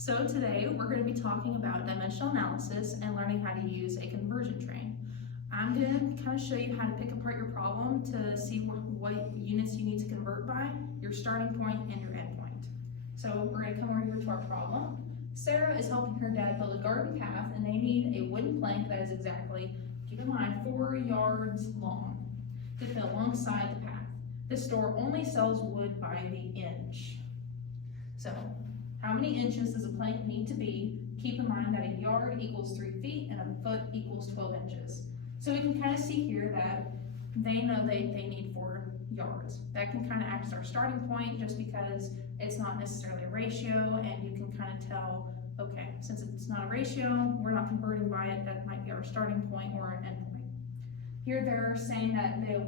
So today we're going to be talking about dimensional analysis and learning how to use a conversion train. I'm going to kind of show you how to pick apart your problem to see what units you need to convert by, your starting point and your end point. So we're going to come over here to our problem. Sarah is helping her dad build a garden path and they need a wooden plank that is exactly, keep in mind, 4 yards long to fit alongside the path. This store only sells wood by the inch. So how many inches does a plank need to be? Keep in mind that a yard equals 3 feet and a foot equals 12 inches. So we can kind of see here that they know they need 4 yards. That can kind of act as our starting point just because it's not necessarily a ratio and you can kind of tell, okay, since it's not a ratio, we're not converting by it, that might be our starting point or our end point. Here they're saying that the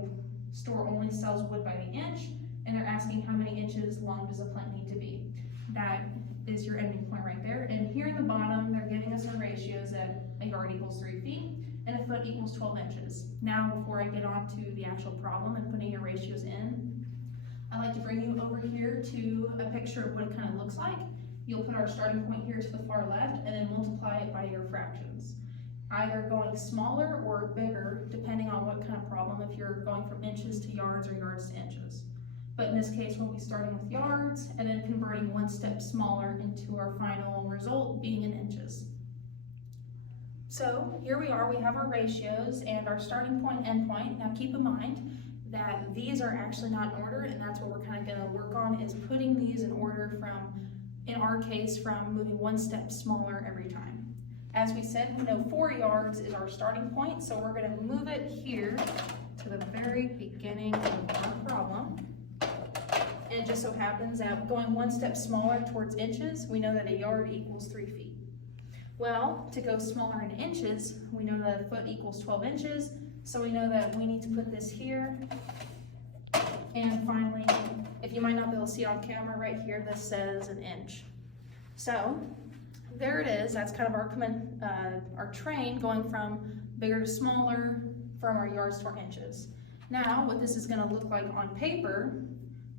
store only sells wood by the inch and they're asking how many inches long does a plank need to be. That is your ending point right there. And here in the bottom, they're giving us our ratios that a yard equals 3 feet and a foot equals 12 inches. Now, before I get on to the actual problem and putting your ratios in, I'd like to bring you over here to a picture of what it kind of looks like. You'll put our starting point here to the far left and then multiply it by your fractions. Either going smaller or bigger, depending on what kind of problem, if you're going from inches to yards or yards to inches. But in this case, we'll be starting with yards and then converting one step smaller into our final result being in inches. So here we are, we have our ratios and our starting point, end point. Now keep in mind that these are actually not in order, and that's what we're kind of gonna work on, is putting these in order from, in our case, from moving one step smaller every time. As we said, we know 4 yards is our starting point, so we're gonna move it here to the very beginning of our problem. And it just so happens that going one step smaller towards inches, we know that a yard equals 3 feet. Well, to go smaller in inches, we know that a foot equals 12 inches, so we know that we need to put this here. And finally, if you might not be able to see on camera, right here, this says an inch. So there it is. That's kind of our train going from bigger to smaller, from our yards to our inches. Now, what this is going to look like on paper,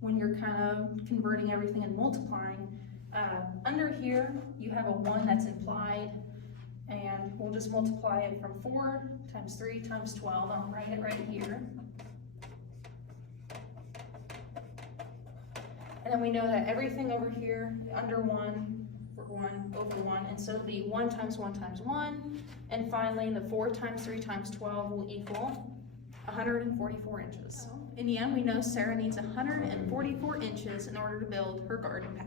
when you're kind of converting everything and multiplying, under here you have a 1 that's implied, and we'll just multiply it from 4 times 3 times 12. I'll write it right here. And then we know that everything over here under 1 over 1, and so the 1 times 1 times 1, and finally the 4 times 3 times 12 will equal 144 inches. In the end, we know Sarah needs 144 inches in order to build her garden path.